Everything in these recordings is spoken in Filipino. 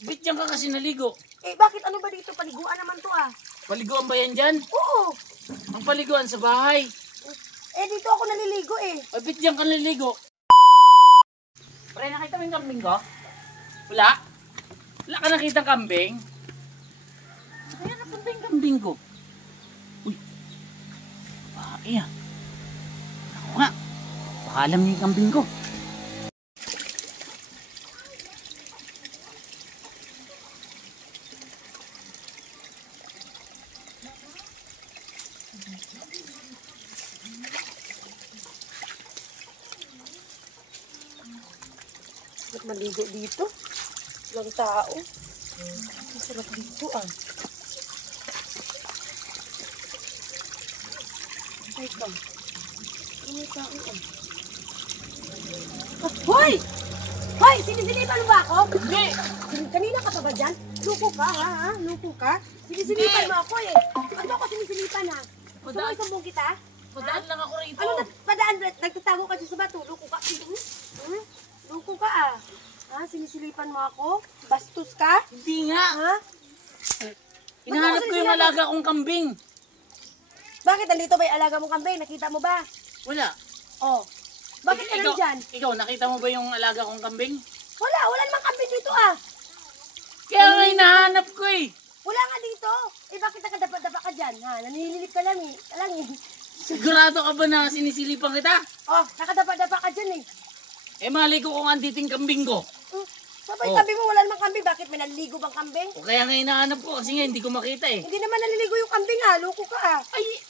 Bit dyan ka kasi naligo. Eh bakit ano ba dito? Paliguan naman to ah. Paliguan ba yan dyan? Oo. Ang paliguan sa bahay. Eh dito ako naliligo eh. Ay, bit dyan ka naliligo. Pre, nakita mo yung kambing ko? Wala? Wala ka nakita kambing? Kaya napunta yung kambing ko. Uy. Bae ah. Ako nga. Baka alam niyo yung kambing ko. Ba't maligo dito? Walang tao. Ang sarap dito ah. Wait lang. Ano may tao ah? Hoy! Hoy! Sinisilipan mo ba ako? Hindi! Kanina ka pa ba dyan? Luko ka ha? Luko ka? Sinisilipan mo ako eh. Ano ako sinisilipan ha? Gusto mo isumbong kita? Padaan lang ako rito. Ano padaan? Nagtatago ka dyan sa bato? Luko ka? Luko ka ah. Ha? Sinisilipan mo ako? Bastos ka? Hindi nga. Ha? Hinahanap ko yung alaga kong kambing. Bakit nandito ba yung alaga mong kambing? Nakita mo ba? Wala. Oh. Bakit ka nandyan? Ikaw, nakita mo ba yung alaga kong kambing? Wala namang kambing dito ah. Kaya nga hinahanap ko eh. Wala nga dito. Eh bakit nakadapa-dapa ka dyan? Ha? Nanililip ka lang eh. Sigurado ka ba na sinisilipan kita? Oh, nakadapa-dapa ka dyan eh. Eh mali ko kung andito yung kambing ko. Sabay kambing mo, wala namang kambing. Bakit may naliligo bang kambing? O kaya nga hinahanap ko kasi nga hindi ko makita eh. Hindi naman naliligo yung kambing ha. Loko ka ah. Ay!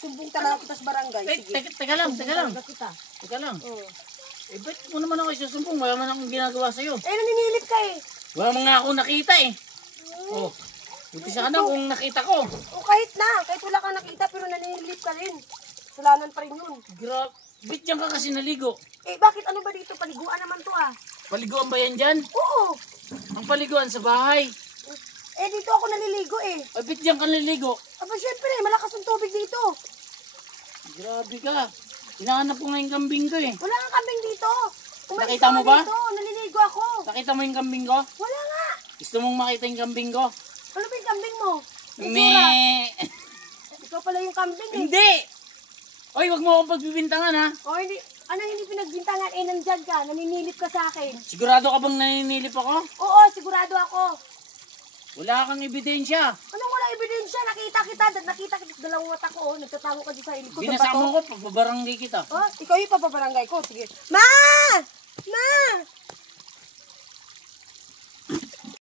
Sumbong talaga kita sa barangay. Sige. Teka lang. Talaga kita. Teka lang. Oh. Eh ba't mo naman ako isusumbong? Wala man akong ginagawa sa'yo. Eh naninilip ka eh. Wala man nga ako nakita eh. Oh. Buti sa ka na kung nakita ko. O kahit wala kang nakita pero naninilip ka rin. Kasalanan pa rin yun. Grabe. Bit dyan ka kasi naligo. Eh bakit ano ba dito? Paliguan naman to ah. Paliguan ba yan dyan? Oo. Ang paliguan sa bahay. Eh dito ako naliligo eh. Ay, bit dyan ka naligo. Aba syempre, malakas ang tubig dito. Grabe ka. Hinahanap ko nga yung kambing ko eh. Wala nga kambing dito. Umalis Nakita mo ako ba? Dito. Naliligo ako. Nakita mo yung kambing ko? Wala nga. Gusto mong makita yung kambing ko? Ano ba yung kambing mo? Me. Ikaw pala yung kambing eh. Hindi! Oy, wag mo akong pagbibintangan ha. O hindi, ano hindi pinagbintangan? Eh nandyan ka, naninilip ka sa akin. Sigurado ka bang naninilip ako? Oo, sigurado ako. Wala kang ebidensya. Anong wala ebidensya? Nakita kita sa dalawang mata ko. Nagtatago ka dyan sa ilikod ng Binasama bato. ko, pagbabarangay kita. Oh, ikaw yung papabarangay ko. Sige. Ma! Ma!